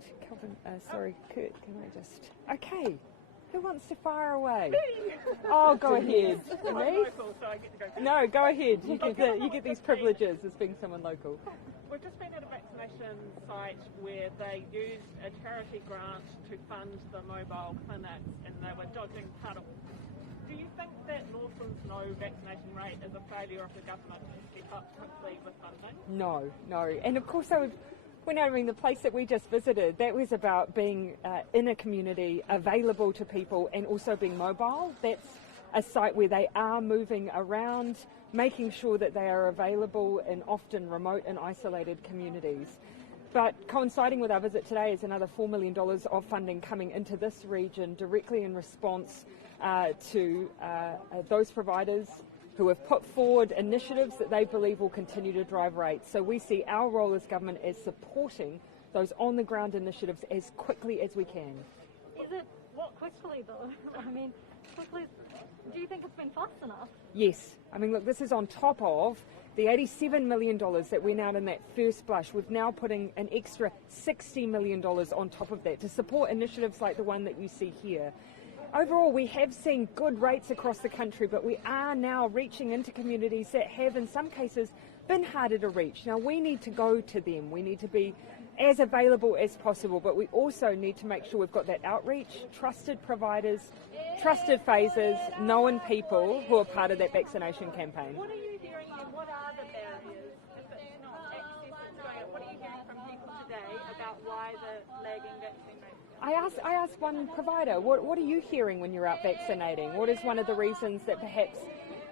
right, Kelvin, sorry, Kurt, can I just... Okay, who wants to fire away? Oh, go ahead. I'm local, so I get to go first. No, go ahead. You get these privileges as being someone local. We've just been at a vaccination site where they used a charity grant to fund the mobile clinics and they were dodging puddles. Do you think that Northland's no vaccination rate is a failure of the government to step up quickly with funding? No. And of course when the place that we just visited, that was about being in a community, available to people and also being mobile. That's a site where they are moving around, making sure that they are available in often remote and isolated communities. But coinciding with our visit today is another $4 million of funding coming into this region directly in response to those providers who have put forward initiatives that they believe will continue to drive rates. So we see our role as government as supporting those on-the-ground initiatives as quickly as we can. Is it, what quickly though? I mean, quickly, do you think it's been fast enough? Yes. I mean, look, this is on top of the $87 million that went out in that first blush. We're now putting an extra $60 million on top of that to support initiatives like the one that you see here. Overall, we have seen good rates across the country, but we are now reaching into communities that have, in some cases, been harder to reach. Now, we need to go to them. We need to be as available as possible, but we also need to make sure we've got that outreach, trusted providers, trusted phases, known people who are part of that vaccination campaign. What are you hearing and what are the barriers? If it's not access that's going up, what are you hearing from people today about why the lagging vaccine rates? I asked one provider, what are you hearing when you're out vaccinating? What is one of the reasons that perhaps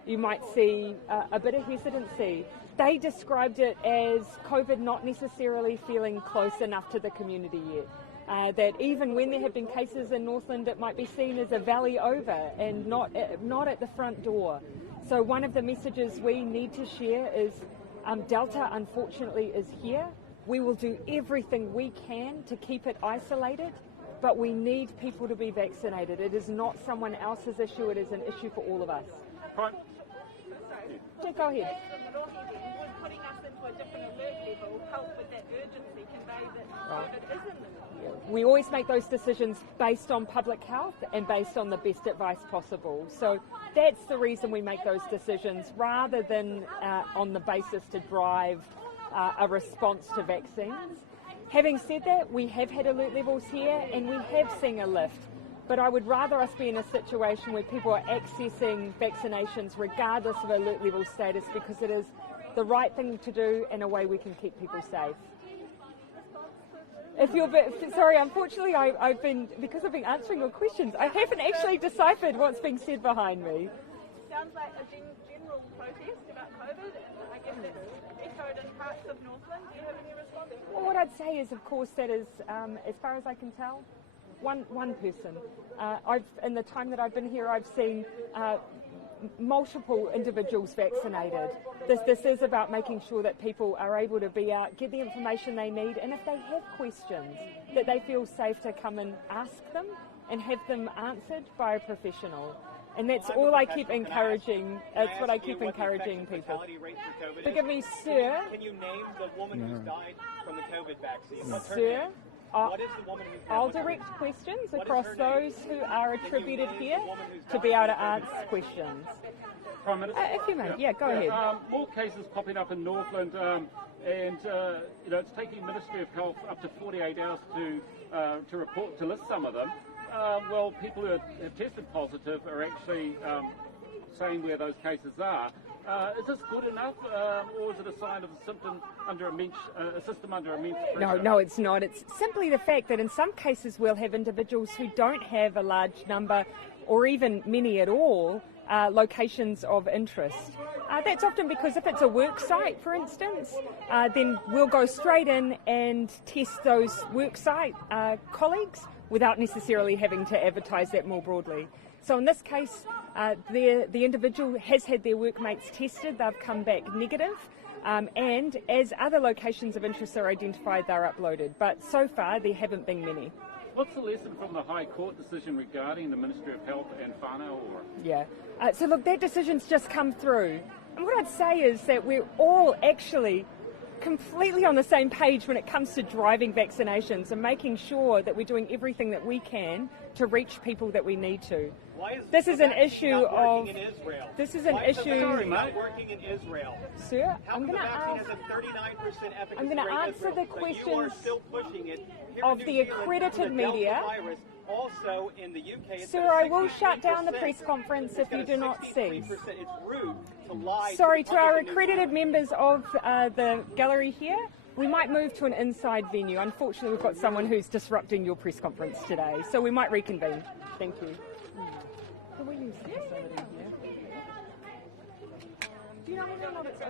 you might see a bit of hesitancy? They described it as COVID not necessarily feeling close enough to the community yet. That even when there have been cases in Northland, it might be seen as a valley over and not at the front door. So one of the messages we need to share is Delta, unfortunately, is here. We will do everything we can to keep it isolated, but we need people to be vaccinated. It is not someone else's issue, it is an issue for all of us. Prime. Yeah, go ahead. Putting us into a different alert level, help with that urgency, convey that COVID is in the We always make those decisions based on public health and based on the best advice possible. So that's the reason we make those decisions rather than on the basis to drive a response to vaccines. Having said that, we have had alert levels here and we have seen a lift. But I would rather us be in a situation where people are accessing vaccinations regardless of alert level status, because it is the right thing to do in a way we can keep people safe. If you're sorry, unfortunately, because I've been answering your questions, I haven't actually deciphered what's being said behind me. Sounds like a general protest about COVID. I guess that's echoed in parts of Northland. Do you have any response? Well, what I'd say is, of course, that is, as far as I can tell, one person. In the time that I've been here, I've seen multiple individuals vaccinated. This is about making sure that people are able to be out, get the information they need, and if they have questions, that they feel safe to come and ask them and have them answered by a professional. And that's all I keep encouraging. That's what I keep encouraging people. Forgive me, sir. Can you name the woman who's died from the COVID vaccine? What's her Sir, name? What is the woman who's died? I'll direct questions across those who are attributed here to be able to answer questions. Prime Minister? If you may, yeah, go ahead. More cases popping up in Northland, and it's taking Ministry of Health up to 48 hours to report, to list some of them. Well, people who have tested positive are actually saying where those cases are. Is this good enough, or is it a sign of a symptom under a system under immense pressure? No, it's not. It's simply the fact that in some cases we'll have individuals who don't have a large number, or even many at all, locations of interest. That's often because if it's a work site, for instance, then we'll go straight in and test those work site colleagues without necessarily having to advertise that more broadly. So in this case, the individual has had their workmates tested, they've come back negative, and as other locations of interest are identified, they're uploaded. But so far, there haven't been many. What's the lesson from the High Court decision regarding the Ministry of Health and whānau ora? Yeah, so look, that decision's just come through. And what I'd say is that we're all actually completely on the same page when it comes to driving vaccinations and making sure that we're doing everything that we can to reach people that we need to. This is an issue of. This is an issue. Sorry, not working in Israel. Sir, I'm going to ask. I'm going to answer the questions you are still pushing it here of in the New Zealand accredited for the media. Delta virus. Also in the UK, it's Sir, I will shut down the press conference if you do not cease. It's rude to lie. Sorry, to our the public in New accredited Zealand. members of the gallery here, we might move to an inside venue. Unfortunately, we've got someone who's disrupting your press conference today, so we might reconvene. Thank you. Can we use the facility here? Do you know whether or not it's open?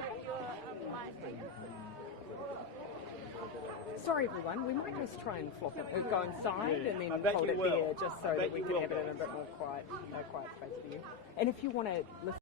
Sorry, everyone. We might just try and flop it, go inside and then hold it there, just so that we can have it in a bit more quiet space for you. And if you want to listen.